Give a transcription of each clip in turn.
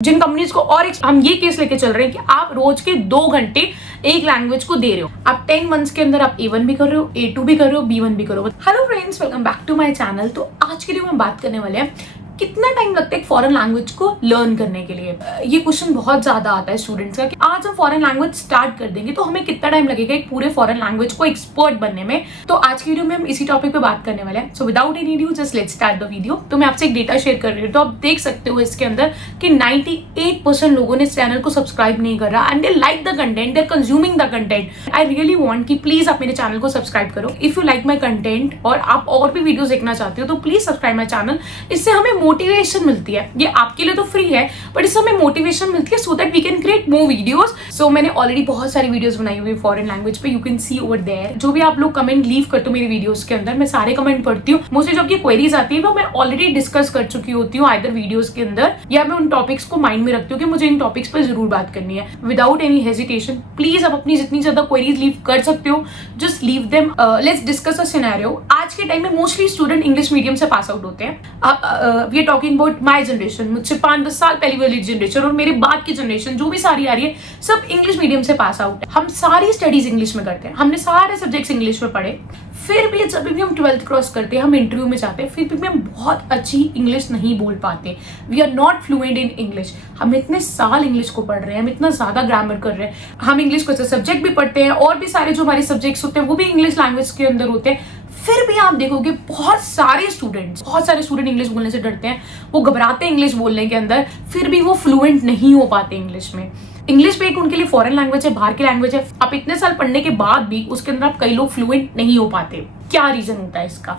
जिन companies को और हम ये केस लेके चल रहे हैं कि आप रोज के 2 घंटे एक लैंग्वेज को दे रहे हो। आप 10 मंथ्स के अंदर आप A1 भी कर रहे हो, A2 भी कर रहे हो, B1 भी कर रहे हो। Hello friends, welcome back to my channel. तो आज के लिए हम बात करने वाले हैं कितना टाइम लगता है एक फॉरेन लैंग्वेज को लर्न करने के लिए। ये क्वेश्चन बहुत ज्यादा आता है स्टूडेंट्स का कि आज हम फॉरेन लैंग्वेज स्टार्ट कर देंगे तो हमें कितना टाइम लगेगा एक पूरे फॉरेन लैंग्वेज को एक्सपर्ट बनने में। तो आज की वीडियो में हम इसी टॉपिक पे बात करने वाले हैं। So without any due just let's start the video. तो मैं आपसे एक डेटा शेयर कर रही हूँ, तो आप देख सकते हो इसके अंदर कि 98% लोगों ने इस चैनल को सब्सक्राइब नहीं कर रहा and they like the content, they are consuming the content. I really want कि प्लीज आप मेरे चैनल को सब्सक्राइब करो। If you like my content और आप और भी वीडियोस देखना चाहते हो तो प्लीज सब्सक्राइब माई चैनल। इससे हमें मोटिवेशन मिलती है। ये आपके लिए तो फ्री है बट इससे हमें मोटिवेशन मिलती है so that we can create more videos. So मैंने ऑलरेडी बहुत सारी वीडियोस बनाई हुई है फॉरेन लैंग्वेज पे, you can see over there. जो भी आप लोग कमेंट लीव करते हो मेरी वीडियोस के अंदर, मैं सारे कमेंट पढ़ती हूँ। मुझे जो आपकी क्वेरीज आती है वो मैं ऑलरेडी डिस्कस कर चुकी होती हूँ आइदर वीडियोस के अंदर या मैं उन टॉपिक्स को माइंड में रखती हूँ कि मुझे इन टॉपिक्स पर जरूर बात करनी है। विदाउट एनी हेजिटेशन प्लीज आप अपनी जितनी ज्यादा क्वेरीज लीव कर सकते हो, just leave them. Let's discuss a scenario. आज के टाइम में मोस्टली स्टूडेंट इंग्लिश मीडियम से पास आउट होते हैं। We are talking about my generation, मुझसे 5-10 साल पहले वाली जनरेशन और मेरे बाद की जनरेशन जो भी सारी आ रही है सब इंग्लिश मीडियम से पास आउट है। हम सारी स्टडीज इंग्लिश में करते हैं, हमने सारे सब्जेक्ट्स इंग्लिश में पढ़े। फिर भी जब भी हम 12th क्रॉस करते हैं, हम इंटरव्यू में जाते हैं, फिर भी हम बहुत अच्छी इंग्लिश नहीं बोल पाते। We are not fluent in English. हम इतने साल इंग्लिश को पढ़ रहे हैं, हम इतना ज्यादा ग्रामर कर रहे हैं, हम इंग्लिश को सब्जेक्ट भी पढ़ते हैं और भी सारे जो हमारे सब्जेक्ट्स होते हैं वो भी इंग्लिश लैंग्वेज के अंदर होते हैं। फिर भी आप देखोगे बहुत सारे स्टूडेंट इंग्लिश बोलने से डरते हैं, वो घबराते हैं इंग्लिश बोलने के अंदर, फिर भी वो फ्लुएंट नहीं हो पाते इंग्लिश में। इंग्लिश भी एक उनके लिए फॉरेन लैंग्वेज है, बाहर की लैंग्वेज है। आप इतने साल पढ़ने के बाद भी उसके अंदर आप कई लोग फ्लुएंट नहीं हो पाते। क्या रीजन होता है इसका?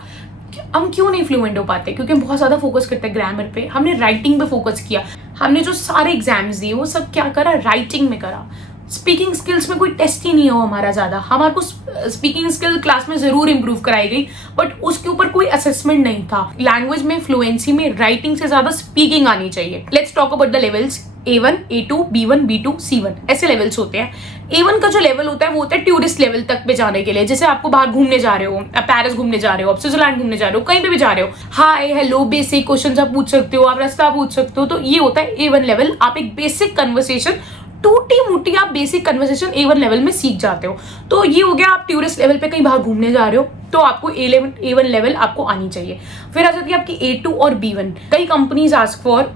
हम क्यों नहीं फ्लुएंट हो पाते? क्योंकि हम बहुत ज्यादा फोकस करते हैं ग्रामर पे, हमने राइटिंग पे फोकस किया। हमने जो सारे एग्जाम्स दिए वो सब क्या करा? राइटिंग में करा। स्पीकिंग स्किल्स में कोई टेस्ट ही नहीं हो हमारा ज्यादा। हमारे को स्पीकिंग स्किल क्लास में जरूर इंप्रूव कराई गई बट उसके ऊपर कोई असेसमेंट नहीं था। लैंग्वेज में फ्लुएंसी में राइटिंग से ज्यादा स्पीकिंग आनी चाहिए। Let's talk about the levels. A1, A2, B1, B2, C1 ऐसे लेवल्स होते हैं। A1 का जो लेवल होता है वो होता है टूरिस्ट लेवल तक पे जाने के लिए। जैसे आपको बाहर घूमने जा रहे हो, आप पेरिस घूमने जा रहे हो, आप स्विट्जरलैंड घूमने जा रहे हो, कहीं पे भी जा रहे हो, हाय हेलो बेसिक क्वेश्चंस आप पूछ सकते हो, आप रास्ता पूछ सकते हो। तो ये होता है A1 लेवल। आप एक बेसिक कन्वर्सेशन, टूटी मुटी आप बेसिक कन्वर्सेशन A1 लेवल में सीख जाते हो। तो ये हो गया, आप टूरिस्ट लेवल पे कहीं बाहर घूमने जा रहे हो तो आपको A1 लेवल आपको आनी चाहिए। फिर आ जाती है आपकी A2 और B1। कई कंपनीज आस्क फॉर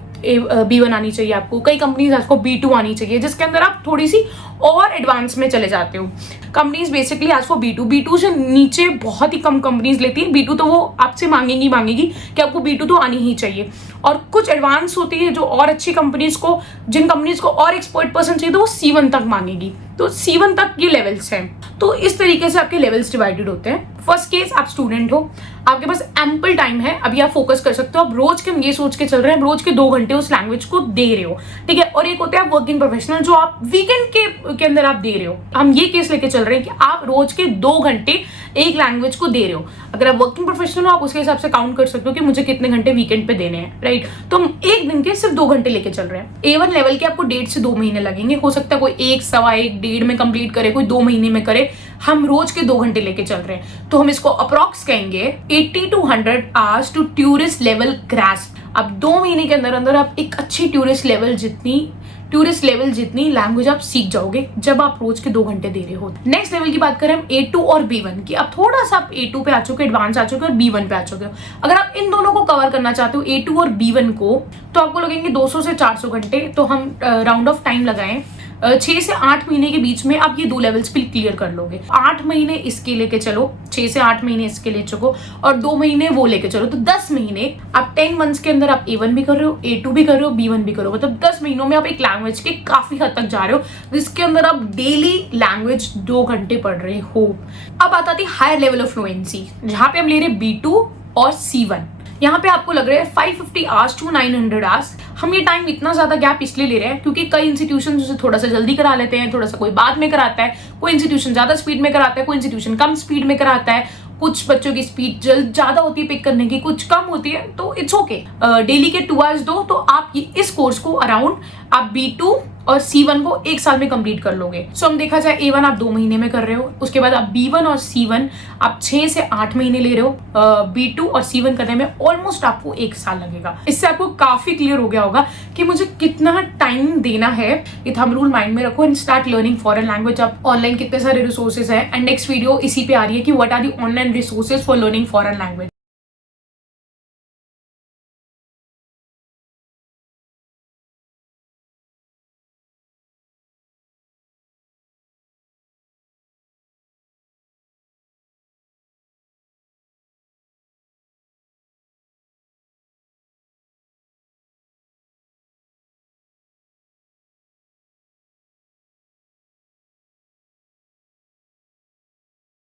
B1 आनी चाहिए आपको, कई कंपनीज आपको B2 आनी चाहिए, जिसके अंदर आप थोड़ी सी और एडवांस में चले जाते हो। कंपनीज बेसिकली आज फॉर B2 से नीचे बहुत ही कम कंपनीज लेती हैं। B2 तो वो आपसे मांगेंगी कि आपको B2 तो आनी ही चाहिए। और कुछ एडवांस होती है जो और अच्छी कंपनीज को, जिन कंपनीज को और एक्सपर्ट पर्सन चाहिए तो वो C1 तक मांगेगी। तो C1 तक ये लेवल्स हैं। तो इस तरीके से आपके लेवल्स डिवाइडेड होते हैं। फर्स्ट केस, आप स्टूडेंट हो, आपके पास एम्पल टाइम है, अभी आप फोकस कर सकते हो। आप रोज के, हम ये सोच के चल रहे हैं, रोज के 2 घंटे उस लैंग्वेज को दे रहे हो, ठीक है। और एक होता है वर्किंग प्रोफेशनल जो आप वीकेंड के अंदर आप दे रहे हो। हम ये केस लेके चल रहे हैं कि आप रोज के 2 घंटे एक लैंग्वेज को दे रहे हो। अगर आप वर्किंग प्रोफेशनल हो आप उसके हिसाब से काउंट कर सकते हो कि मुझे कितने घंटे वीकेंड पे देने हैं, राइट। तो हम एक दिन के सिर्फ 2 घंटे लेके चल रहे हैं। A1 लेवल के आपको 1.5 से 2 महीने लगेंगे। हो सकता है कोई 1, सवा 1, 1.5 में कंप्लीट करे, कोई 2 महीने में करे। हम रोज के 2 घंटे लेके चल रहे हैं तो हम इसको अप्रॉक्स कहेंगे 80 to 100 hours to tourist level grasp. अब 2 महीने के अंदर अंदर आप एक अच्छी टूरिस्ट लेवल जितनी लैंग्वेज आप सीख जाओगे जब आप रोज के 2 घंटे दे रहे हो। नेक्स्ट लेवल की बात करें हम A2 और B1 की। अब थोड़ा सा आप A2 पे आ चुके हो, एडवांस आ चुके हो, और B1 पे आ चुके हो। अगर आप इन दोनों को कवर करना चाहते हो A2 और B1 को, तो आपको लगेंगे 200 से 400 घंटे। तो हम राउंड ऑफ टाइम लगाएं 6 से 8 महीने के बीच में आप ये 2 लेवल्स भी क्लियर कर लोगे। 8 महीने इसके लेके चलो, 6 से 8 महीने इसके ले चुको और 2 महीने वो लेके चलो, तो 10 महीने। आप 10 मंथ्स के अंदर आप A1 भी कर रहे हो, A2 भी कर रहे हो, B1 भी कर रहे हो। मतलब 10 महीनों में आप एक लैंग्वेज के काफी हद तक जा रहे हो, जिसके अंदर आप डेली लैंग्वेज 2 घंटे पढ़ रहे हो। अब आता थी हायर लेवल ऑफ फ्लुएंसी, जहां पे हम ले रहे हैं B2 और C1। यहाँ पे आपको लग रहा है 550 आवर्स टू 900 आवर्स। हम ये टाइम इतना ज्यादा गैप इसलिए ले रहे हैं क्योंकि कई इंस्टीट्यूशन उसे थोड़ा सा जल्दी करा लेते हैं, थोड़ा सा कोई बाद में कराता है, कोई इंस्टीट्यूशन ज्यादा स्पीड में कराता है, कोई इंस्टीट्यूशन कम स्पीड में कराता है। कुछ बच्चों की स्पीड ज्यादा होती है पिक करने की, कुछ कम होती है, तो इट्स ओके। डेली के 2 आवर्स दो तो आप इस कोर्स को अराउंड आप B2 और C1 को 1 साल में कंप्लीट कर लोगे। सो हम देखा जाए A1 आप 2 महीने में कर रहे हो, उसके बाद आप B1 और C1 आप 6 से 8 महीने ले रहे हो, B2 और C1 करने में ऑलमोस्ट आपको 1 साल लगेगा। इससे आपको काफी क्लियर हो गया होगा कि मुझे कितना टाइम देना है। ये थंब रूल माइंड में रखो and start learning foreign language. अब ऑनलाइन कितने सारे रिसोर्सेज है एंड नेक्स्ट वीडियो इसी पे आ रही है कि what are the online resources for learning foreign language.